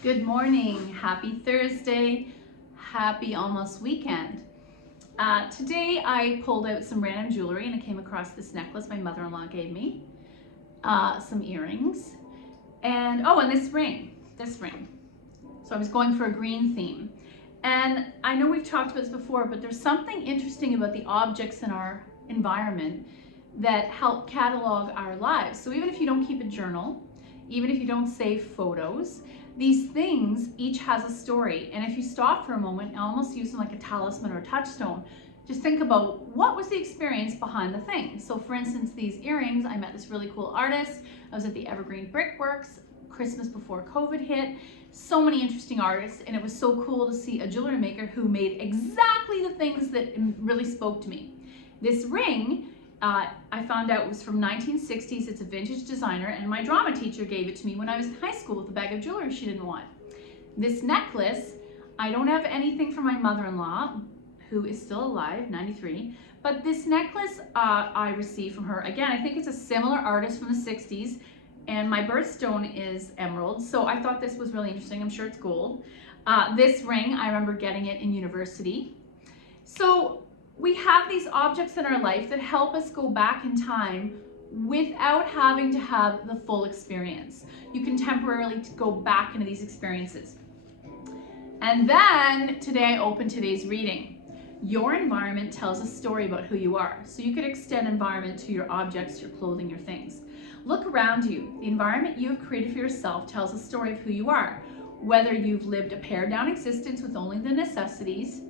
Good morning, happy Thursday, happy almost weekend. Today I pulled out some random jewelry and I came across this necklace my mother-in-law gave me, some earrings, and this ring. So I was going for a green theme. And I know we've talked about this before, but there's something interesting about the objects in our environment that help catalog our lives. So even if you don't keep a journal, even if you don't save photos, these things each has a story. And if you stop for a moment and almost use them like a talisman or a touchstone, just think about what was the experience behind the thing. So for instance, these earrings, I met this really cool artist. I was at the Evergreen Brickworks, Christmas before COVID hit. So many interesting artists, and it was so cool to see a jewelry maker who made exactly the things that really spoke to me. This ring, I found out was from 1960s. It's a vintage designer, and my drama teacher gave it to me when I was in high school with a bag of jewelry she didn't want. This necklace, I don't have anything from my mother-in-law, who is still alive, 93, but this necklace I received from her. Again, I think it's a similar artist from the 60s, and my birthstone is emerald, so I thought this was really interesting. I'm sure it's gold. This ring, I remember getting it in university. So we have these objects in our life that help us go back in time without having to have the full experience. You can temporarily go back into these experiences. And then today I opened today's reading. Your environment tells a story about who you are. So you could extend environment to your objects, your clothing, your things. Look around you. The environment you have created for yourself tells a story of who you are. Whether you've lived a pared down existence with only the necessities,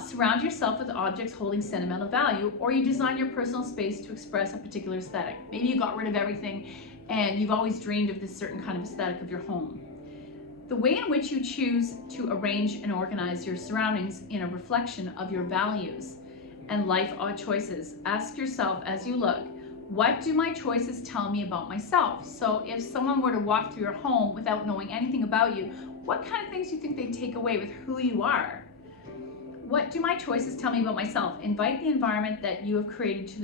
surround yourself with objects holding sentimental value, or you design your personal space to express a particular aesthetic. Maybe you got rid of everything and you've always dreamed of this certain kind of aesthetic of your home. The way in which you choose to arrange and organize your surroundings in a reflection of your values and life choices. Ask yourself as you look, what do my choices tell me about myself? So if someone were to walk through your home without knowing anything about you, what kind of things do you think they'd take away with who you are? What do my choices tell me about myself? Invite the environment that you have created to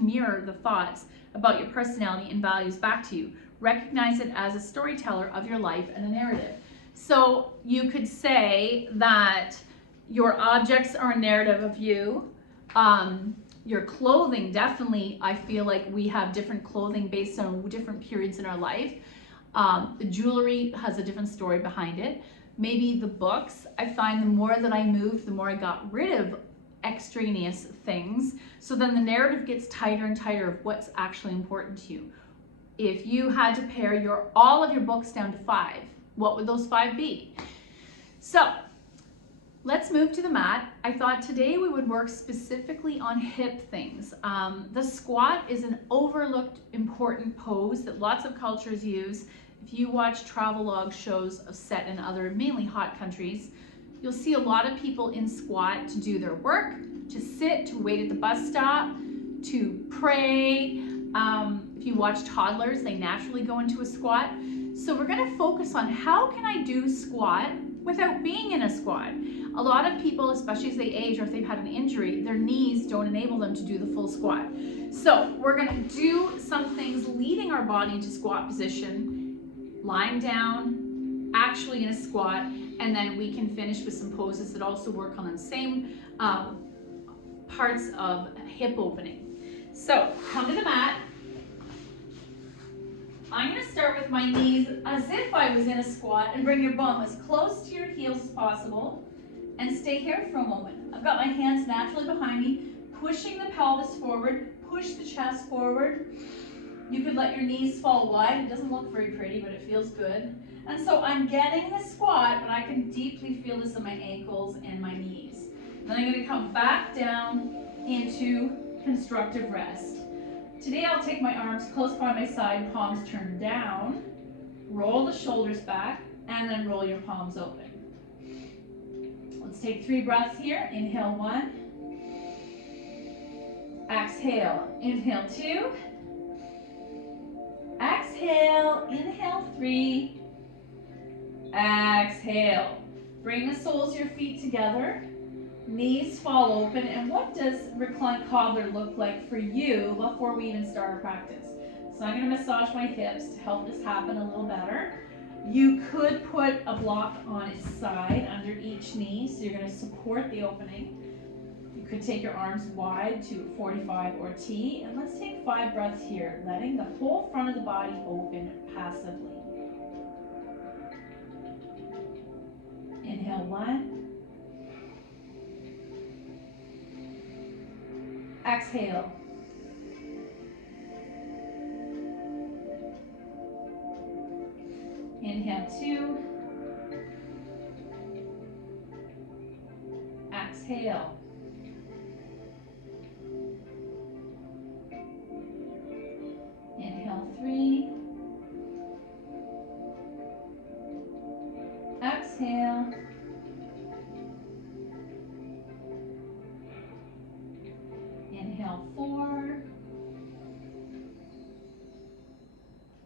mirror the thoughts about your personality and values back to you. Recognize it as a storyteller of your life and a narrative. So you could say that your objects are a narrative of you. Your clothing, definitely, I feel like we have different clothing based on different periods in our life. The jewelry has a different story behind it. Maybe the books, I find the more that I moved, the more I got rid of extraneous things. So then the narrative gets tighter and tighter of what's actually important to you. If you had to pare all of your books down to 5, what would those 5 be? So let's move to the mat. I thought today we would work specifically on hip things. The squat is an overlooked important pose that lots of cultures use. If you watch travelogue shows set in other mainly hot countries, you'll see a lot of people in squat to do their work, to sit, to wait at the bus stop, to pray. If you watch toddlers, they naturally go into a squat. So we're going to focus on how can I do squat without being in a squat. A lot of people, especially as they age or if they've had an injury, their knees don't enable them to do the full squat. So we're going to do some things leading our body into squat position, lying down, actually in a squat, and then we can finish with some poses that also work on the same parts of hip opening. So come to the mat. I'm going to start with my knees as if I was in a squat, and bring your bum as close to your heels as possible and stay here for a moment. I've got my hands naturally behind me, pushing the pelvis forward, push the chest forward. You could let your knees fall wide. It doesn't look very pretty, but it feels good. And so I'm getting the squat, but I can deeply feel this in my ankles and my knees. Then I'm going to come back down into constructive rest. Today I'll take my arms close by my side, palms turned down, roll the shoulders back, and then roll your palms open. Let's take 3 breaths here. Inhale 1. Exhale. Inhale 2. Exhale. Inhale 3. Exhale. Bring the soles of your feet together. Knees fall open. And what does reclined cobbler look like for you before we even start our practice? So I'm going to massage my hips to help this happen a little better. You could put a block on its side under each knee, so you're going to support the opening. You could take your arms wide to 45 or T, and let's take 5 breaths here, letting the whole front of the body open passively. Inhale 1. Exhale. Inhale 2. Exhale. Inhale 3. Exhale. Inhale 4.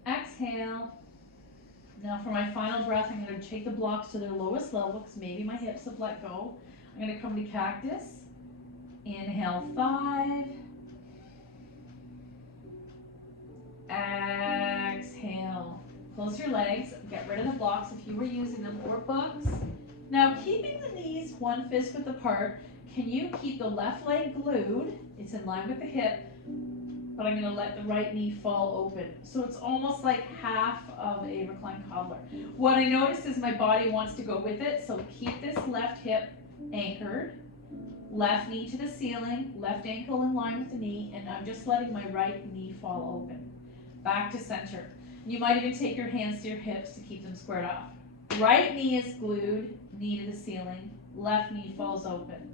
Exhale. Now for my final breath, I'm going to take the blocks to their lowest level because maybe my hips have let go. I'm going to come to cactus. Inhale 5. Exhale. Close your legs. Get rid of the blocks if you were using them, or books. Now keeping the knees 1 fist width apart, can you keep the left leg glued? It's in line with the hip, but I'm going to let the right knee fall open. So it's almost like half of a reclined cobbler. What I noticed is my body wants to go with it, so keep this left hip anchored, left knee to the ceiling, left ankle in line with the knee, and I'm just letting my right knee fall open. Back to center. You might even take your hands to your hips to keep them squared off. Right knee is glued, knee to the ceiling, left knee falls open.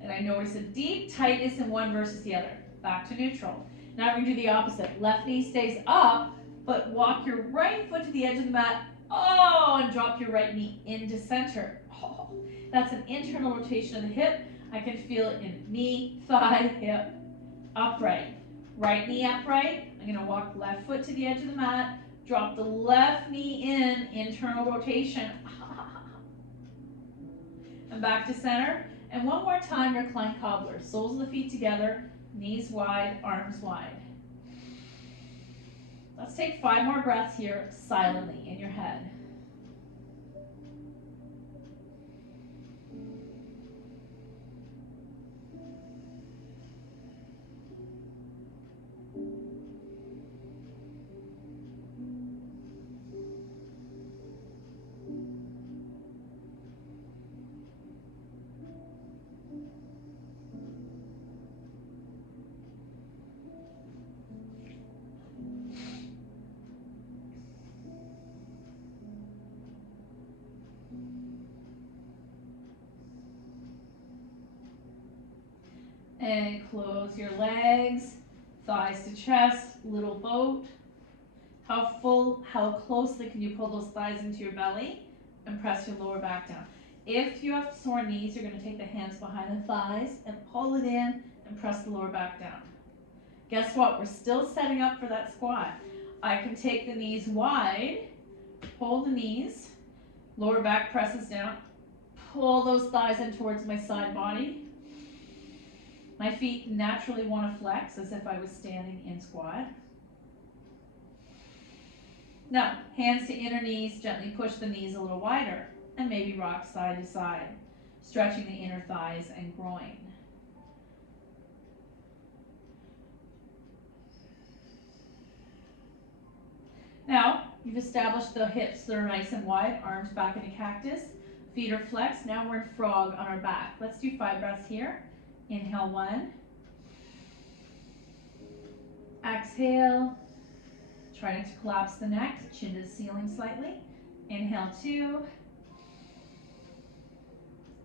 And I notice a deep tightness in one versus the other. Back to neutral. Now we're going to do the opposite. Left knee stays up, but walk your right foot to the edge of the mat. Oh, and drop your right knee into center. Oh, that's an internal rotation of the hip. I can feel it in knee, thigh, hip, upright. Right knee upright. I'm going to walk left foot to the edge of the mat. Drop the left knee in, internal rotation. And back to center. And one more time, recline cobbler. Soles of the feet together, knees wide, arms wide. Let's take 5 more breaths here silently in your head. And close your legs, thighs to chest, little boat. How closely can you pull those thighs into your belly and press your lower back down? If you have sore knees, you're going to take the hands behind the thighs and pull it in and press the lower back down. Guess what? We're still setting up for that squat. I can take the knees wide, pull the knees, lower back presses down, pull those thighs in towards my side body. My feet naturally want to flex as if I was standing in squat. Now, hands to inner knees, gently push the knees a little wider and maybe rock side to side, stretching the inner thighs and groin. Now, you've established the hips that are nice and wide, arms back into cactus, feet are flexed. Now we're in frog on our back. Let's do 5 breaths here. Inhale 1. Exhale. Try not to collapse the neck, chin to the ceiling slightly. Inhale 2.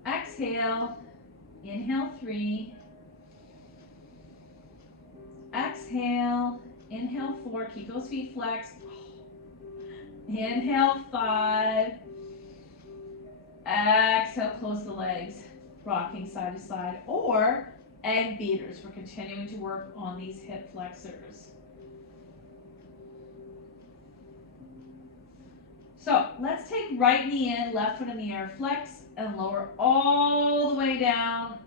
Exhale. Inhale 3. Exhale. Inhale 4. Keep those feet flexed. Inhale 5. Exhale, close the legs. Rocking side to side, or egg beaters. We're continuing to work on these hip flexors. So let's take right knee in, left foot in the air, flex and lower all the way down.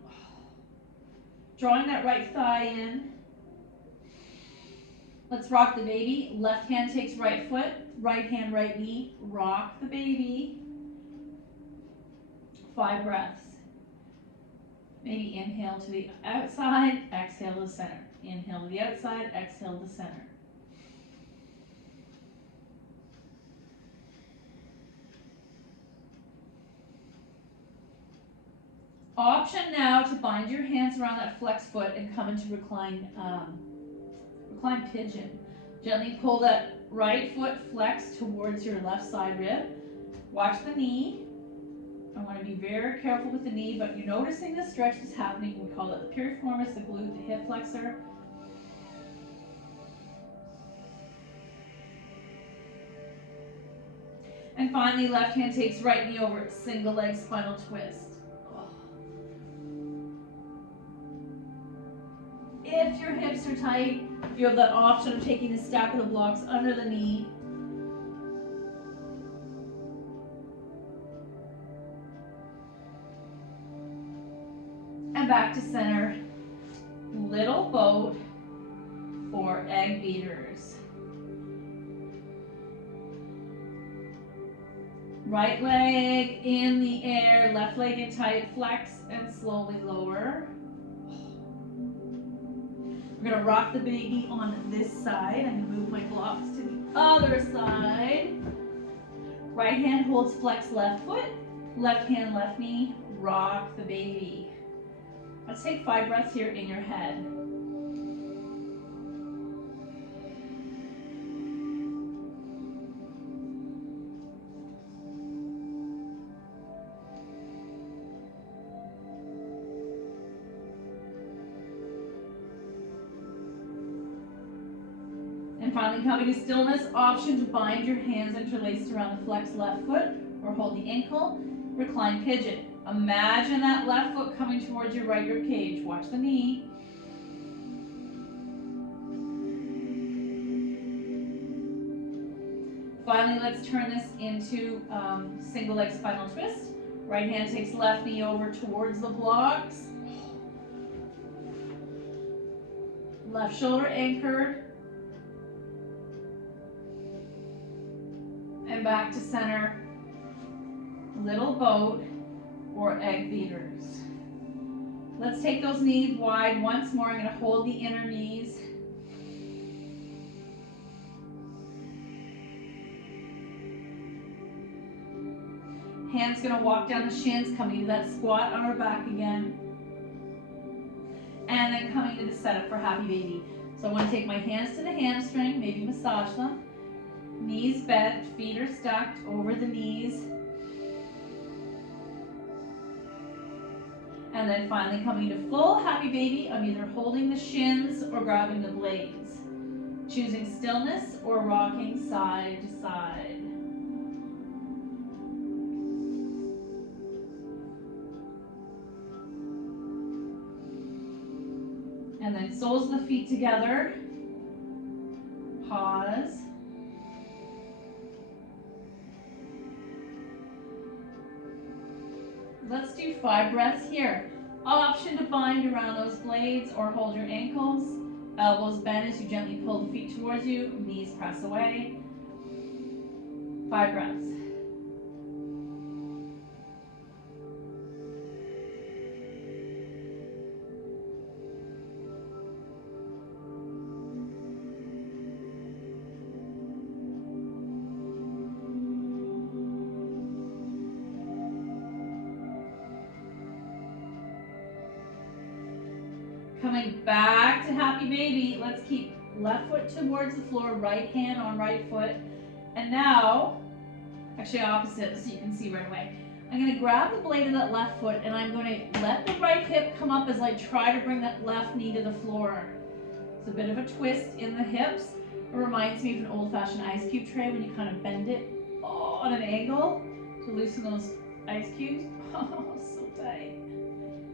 Drawing that right thigh in. Let's rock the baby. Left hand takes right foot, right hand, right knee. Rock the baby. 5 breaths. Maybe inhale to the outside, exhale to the center. Inhale to the outside, exhale to the center. Option now to bind your hands around that flex foot and come into recline pigeon. Gently pull that right foot flex towards your left side rib. Watch the knee. I want to be very careful with the knee, but you're noticing the stretch that's happening. We call it the piriformis, the glute, the hip flexor. And finally, left hand takes right knee over, single leg spinal twist. If your hips are tight, you have that option of taking the stack of the blocks under the knee. And back to center. Little boat or egg beaters. Right leg in the air, left leg in tight, flex and slowly lower. We're gonna rock the baby on this side. I'm gonna move my blocks to the other side. Right hand holds flex left foot, left hand, left knee, rock the baby. Let's take 5 breaths here in your head. And finally, coming to stillness, option to bind your hands interlaced around the flex left foot or hold the ankle. Recline pigeon. Imagine that left foot coming towards your right rib cage. Watch the knee. Finally, let's turn this into single leg spinal twist. Right hand takes left knee over towards the blocks. Left shoulder anchored. And back to center. Little boat or egg beaters. Let's take those knees wide once more. I'm going to hold the inner knees. Hands going to walk down the shins, coming to that squat on our back again. And then coming to the setup for happy baby. So I want to take my hands to the hamstring, maybe massage them. Knees bent, feet are stacked over the knees. And then finally coming to full happy baby, I'm either holding the shins or grabbing the blades. Choosing stillness or rocking side to side. And then soles of the feet together. Pause. Let's do 5 breaths here. Option to bind around those blades or hold your ankles. Elbows bend as you gently pull the feet towards you. Knees press away. 5 breaths. Coming back to happy baby, let's keep left foot towards the floor, right hand on right foot. And now, actually opposite so you can see right away. I'm going to grab the blade of that left foot and I'm going to let the right hip come up as I try to bring that left knee to the floor. It's a bit of a twist in the hips. It reminds me of an old-fashioned ice cube tray when you kind of bend it on an angle to loosen those ice cubes. Oh, so tight.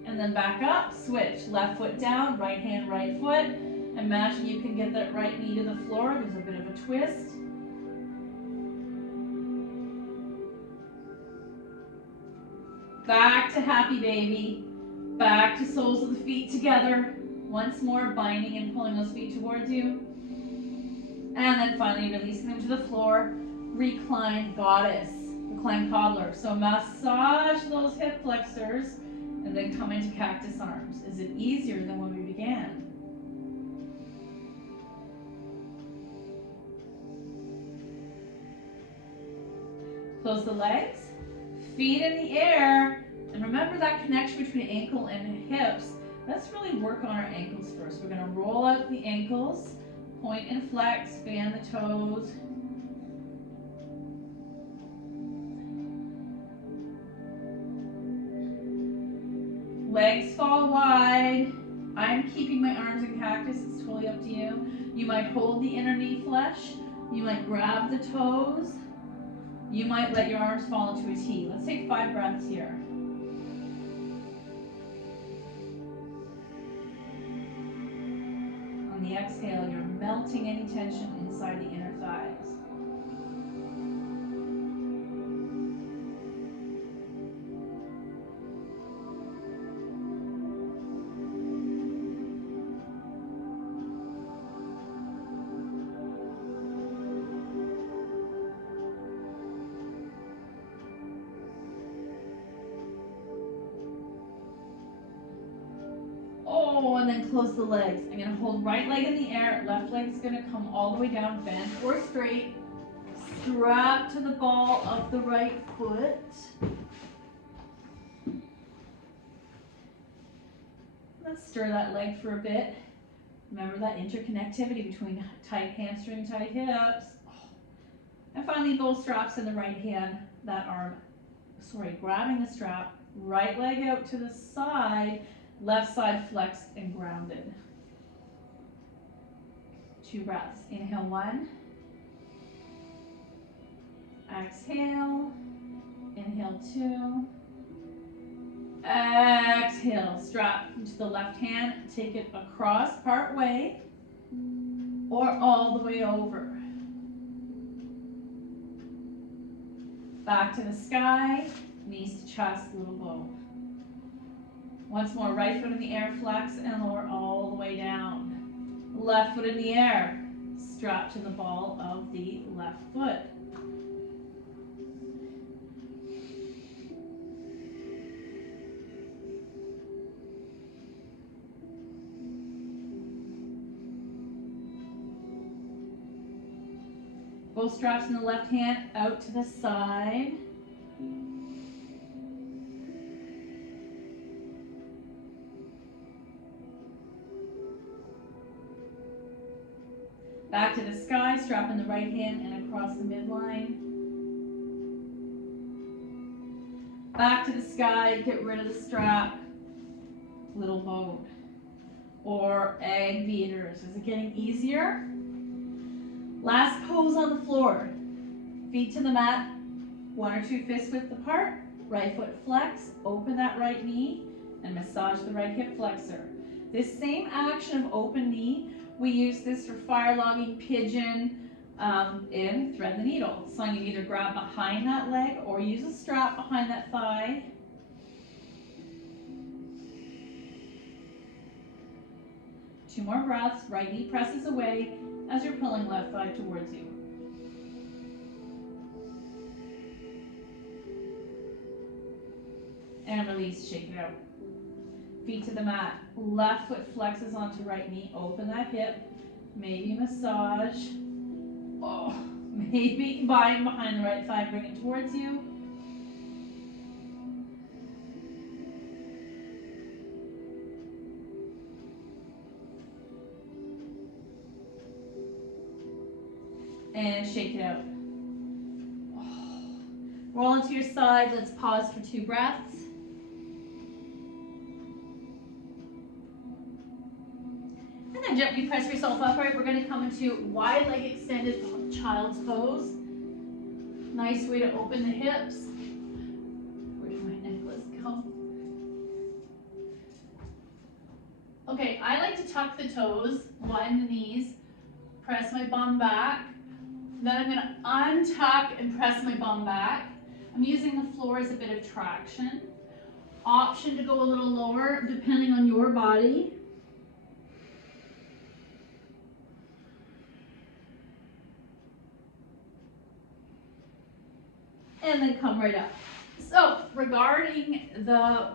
And then back up, switch, left foot down, right hand, right foot. Imagine you can get that right knee to the floor. There's a bit of a twist. Back to happy baby. Back to soles of the feet together. Once more, binding and pulling those feet towards you. And then finally releasing them to the floor, recline goddess, recline cobbler. So massage those hip flexors and then come into cactus arms. Is it easier than when we began? Close the legs, feet in the air, and remember that connection between ankle and hips. Let's really work on our ankles first. We're going to roll out the ankles, point and flex, fan the toes. Legs fall wide. I'm keeping my arms in cactus. It's totally up to you. You might hold the inner knee flesh. You might grab the toes. You might let your arms fall into a T. Let's take 5 breaths here. On the exhale, you're melting any tension inside the inner thighs. Oh, and then close the legs. I'm going to hold right leg in the air. Left leg's going to come all the way down, bend or straight. Strap to the ball of the right foot. Let's stir that leg for a bit. Remember that interconnectivity between tight hamstring, tight hips. And finally, both straps in the right hand. That arm, grabbing the strap. Right leg out to the side. Left side flexed and grounded. 2 breaths. Inhale 1. Exhale. Inhale 2. Exhale. Strap into the left hand. Take it across part way or all the way over. Back to the sky. Knees to chest, little bow. Once more, right foot in the air, flex and lower all the way down. Left foot in the air, strap to the ball of the left foot. Both straps in the left hand out to the side. Back to the sky, strap in the right hand and across the midline. Back to the sky, get rid of the strap. Little boat. Or egg beaters. Is it getting easier? Last pose on the floor. Feet to the mat, 1 or 2 fist width apart. Right foot flex, open that right knee, and massage the right hip flexor. This same action of open knee, we use this for fire logging, pigeon, and thread the needle. So I'm going to either grab behind that leg or use a strap behind that thigh. Two more breaths. Right knee presses away as you're pulling left thigh towards you. And release, shake it out. Feet to the mat. Left foot flexes onto right knee. Open that hip. Maybe massage. Oh, maybe bind behind the right thigh. Bring it towards you. And shake it out. Oh. Roll onto your side. Let's pause for 2 breaths. And then gently press yourself upright. We're going to come into wide leg extended child's pose. Nice way to open the hips. Where did my necklace go? Okay, I like to tuck the toes, widen the knees, press my bum back. Then I'm going to untuck and press my bum back. I'm using the floor as a bit of traction. Option to go a little lower depending on your body. and then come right up. So regarding the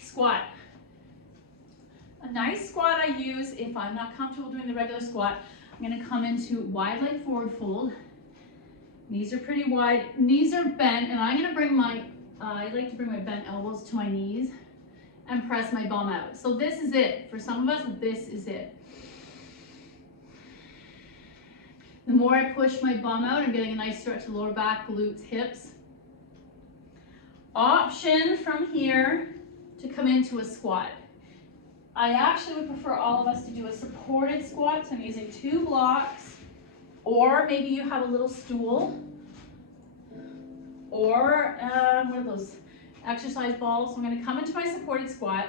squat, a nice squat I use if I'm not comfortable doing the regular squat, I'm going to come into wide leg forward fold. Knees are pretty wide, knees are bent, and I'm going to bring my, I like to bring my bent elbows to my knees and press my bum out. So this is it. For some of us, this is it. The more I push my bum out, I'm getting a nice stretch to lower back, glutes, hips. Option from here to come into a squat. I actually would prefer all of us to do a supported squat. So I'm using 2 blocks, or maybe you have a little stool, or what are those exercise balls. So I'm going to come into my supported squat.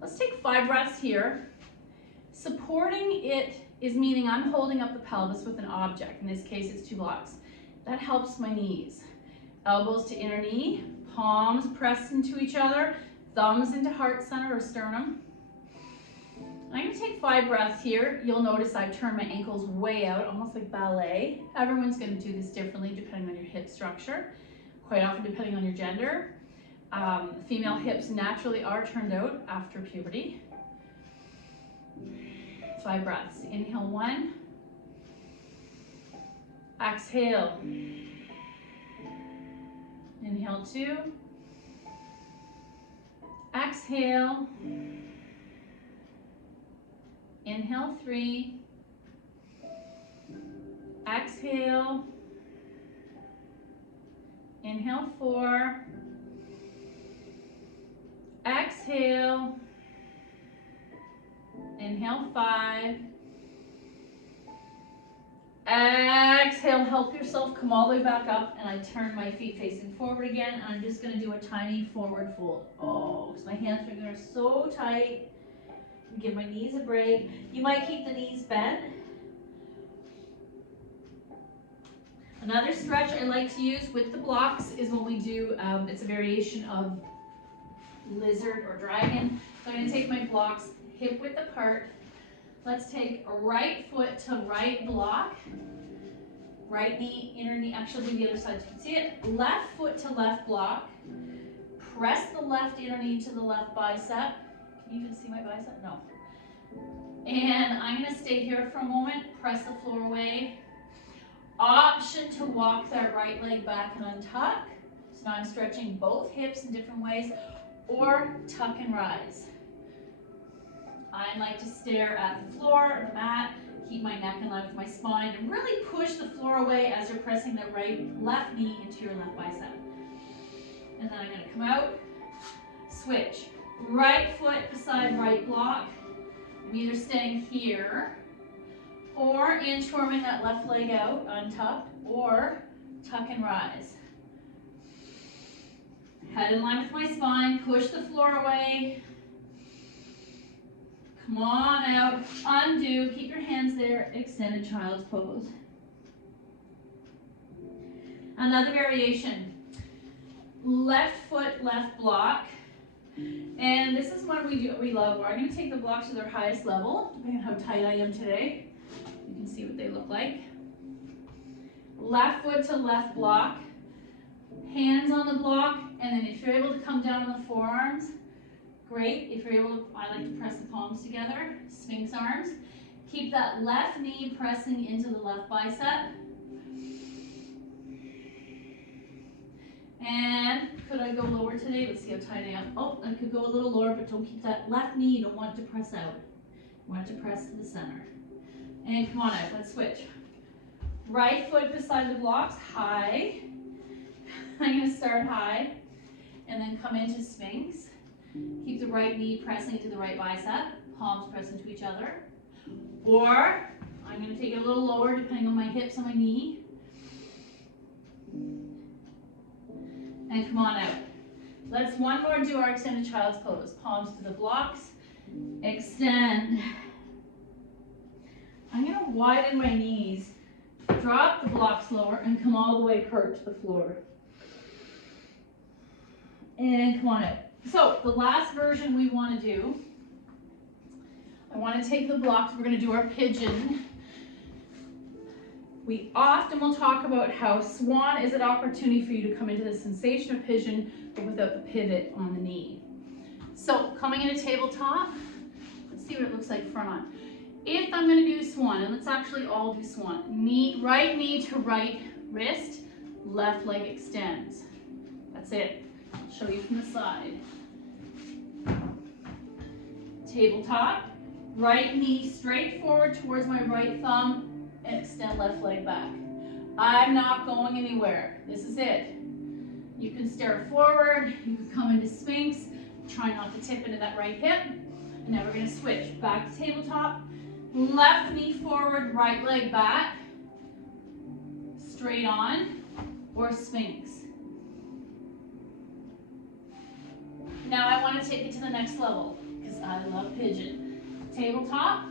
Let's take 5 breaths here. Supporting it is meaning I'm holding up the pelvis with an object. In this case, it's 2 blocks. That helps my knees. Elbows to inner knee, palms pressed into each other, thumbs into heart center or sternum. I'm going to take 5 breaths here. You'll notice I turn my ankles way out, almost like ballet. Everyone's going to do this differently depending on your hip structure, quite often depending on your gender. Female hips naturally are turned out after puberty. 5 breaths. Inhale 1. Exhale. Inhale 2. Exhale. Inhale 3. Exhale. Inhale 4. Exhale. Inhale 5. Exhale, help yourself come all the way back up, and I turn my feet facing forward again, and I'm just going to do a tiny forward fold. Oh, because my hamstrings are so tight. Give my knees a break. You might keep the knees bent. Another stretch I like to use with the blocks is when we do, it's a variation of lizard or dragon. So I'm going to take my blocks hip width apart. Let's take a right foot to right block. Right knee, inner knee, actually do the other side so you can see it. Left foot to left block. Press the left inner knee to the left bicep. Can you even see my bicep? No. And I'm going to stay here for a moment. Press the floor away. Option to walk that right leg back and untuck. So now I'm stretching both hips in different ways. Or tuck and rise. I like to stare at the floor, the mat, keep my neck in line with my spine, and really push the floor away as you're pressing the left knee into your left bicep. And then I'm going to come out, switch. Right foot beside right block. I'm either staying here, or inchworming that left leg out, untuck, or tuck and rise. Head in line with my spine, push the floor away. Come on out, undo, keep your hands there, extended child's pose. Another variation, left foot, left block. And this is one we love, where I'm going to take the blocks to their highest level, depending on how tight I am today. You can see what they look like. Left foot to left block, hands on the block, and then if you're able to come down on the forearms, great. If you're able to, I like to press the palms together, Sphinx arms. Keep that left knee pressing into the left bicep. And could I go lower today? Let's see how tight I am. Oh, I could go a little lower, but don't keep that left knee. You don't want it to press out. You want it to press to the center. And come on out, let's switch. Right foot beside the blocks, high. I'm going to start high and then come into Sphinx. Keep the right knee pressing to the right bicep, palms press into each other. Or I'm going to take it a little lower depending on my hips and my knee. And come on out. Let's one more do our extended child's pose. Palms to the blocks, extend. I'm going to widen my knees, drop the blocks lower, and come all the way curt to the floor. And come on out. So the last version we want to do, I want to take the blocks, we're going to do our pigeon. We often will talk about how swan is an opportunity for you to come into the sensation of pigeon, but without the pivot on the knee. So coming into tabletop, let's see what it looks like front on. If I'm going to do swan, and let's actually all do swan, right knee to right wrist, left leg extends. That's it. I'll show you from the side. Tabletop, right knee straight forward towards my right thumb, and extend left leg back. I'm not going anywhere. This is it. You can stare forward, you can come into Sphinx, try not to tip into that right hip. And now we're going to switch back to tabletop, left knee forward, right leg back, straight on, or Sphinx. Now I want to take it to the next level because I love pigeon. Tabletop,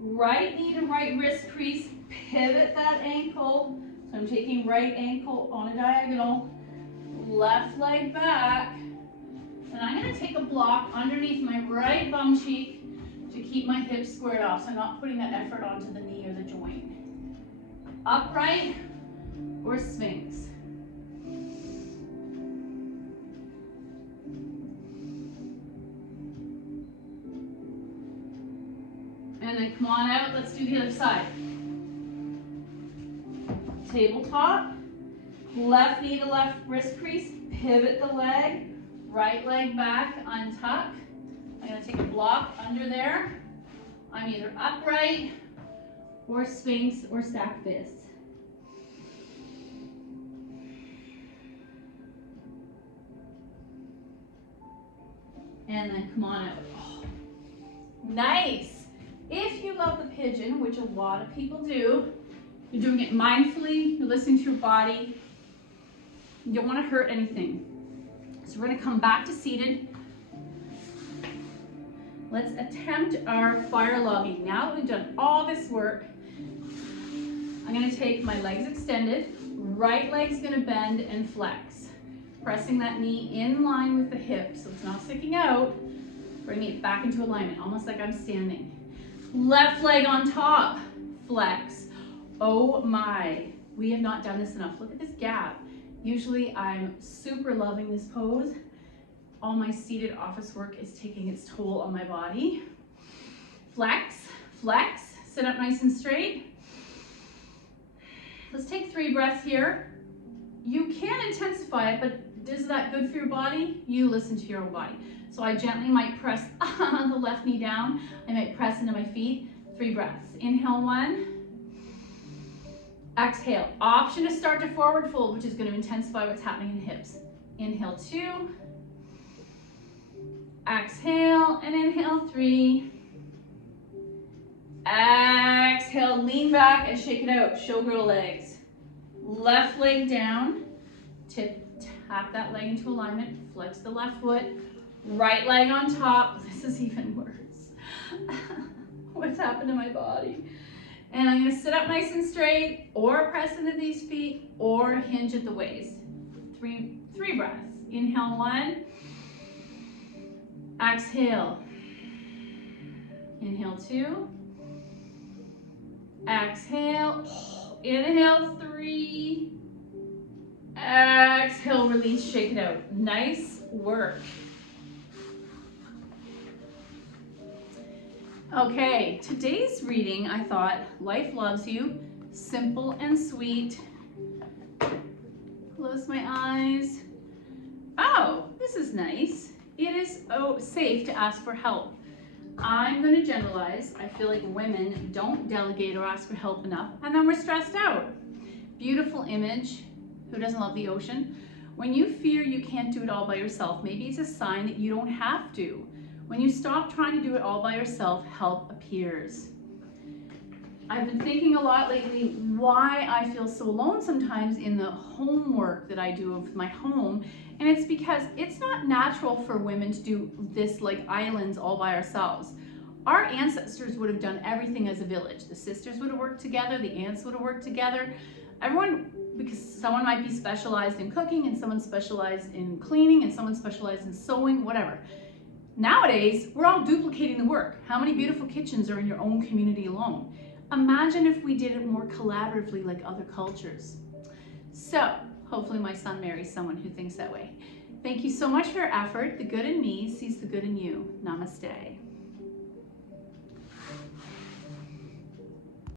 right knee to right wrist crease, pivot that ankle. So I'm taking right ankle on a diagonal, left leg back, and I'm going to take a block underneath my right bum cheek to keep my hips squared off so I'm not putting that effort onto the knee or the joint. Upright or Sphinx. And then come on out, let's do the other side. Tabletop, left knee to left wrist crease, pivot the leg, right leg back, untuck. I'm going to take a block under there. I'm either upright or Sphinx or stack fists. And then come on out. Oh, nice. If you love the pigeon, which a lot of people do, you're doing it mindfully, you're listening to your body, you don't want to hurt anything. So we're going to come back to seated. Let's attempt our fire logging. Now that we've done all this work, I'm going to take my legs extended, right leg's going to bend and flex, pressing that knee in line with the hip so it's not sticking out, bringing it back into alignment, almost like I'm standing. Left leg on top, flex. Oh my, we have not done this enough. Look at this gap. Usually I'm super loving this pose. All my seated office work is taking its toll on my body. Flex, flex, sit up nice and straight. Let's take 3 breaths here. You can intensify it, but is that good for your body? You listen to your own body. So I gently might press the left knee down. I might press into my feet. 3 breaths. Inhale 1. Exhale. Option to start to forward fold, which is going to intensify what's happening in the hips. Inhale 2. Exhale and inhale 3. Exhale, lean back and shake it out. Showgirl legs. Left leg down. Tap that leg into alignment. Flex the left foot. Right leg on top. This is even worse. What's happened to my body? And I'm going to sit up nice and straight, or press into these feet, or hinge at the waist. 3 breaths. Inhale 1. Exhale. Inhale 2. Exhale. Inhale 3. Exhale, release, shake it out. Nice work. Okay, today's reading, I thought, Life Loves You, simple and sweet. Close my eyes. Oh, this is nice. It is safe to ask for help. I'm going to generalize. I feel like women don't delegate or ask for help enough, and then we're stressed out. Beautiful image. Who doesn't love the ocean? When you fear you can't do it all by yourself, maybe it's a sign that you don't have to. When you stop trying to do it all by yourself, help appears. I've been thinking a lot lately why I feel so alone sometimes in the homework that I do of my home. And it's because it's not natural for women to do this like islands all by ourselves. Our ancestors would have done everything as a village. The sisters would have worked together, the aunts would have worked together. Everyone, because someone might be specialized in cooking and someone specialized in cleaning and someone specialized in sewing, whatever. Nowadays, we're all duplicating the work. How many beautiful kitchens are in your own community alone? Imagine if we did it more collaboratively like other cultures. So hopefully my son marries someone who thinks that way. Thank you so much for your effort. The good in me sees the good in you. Namaste.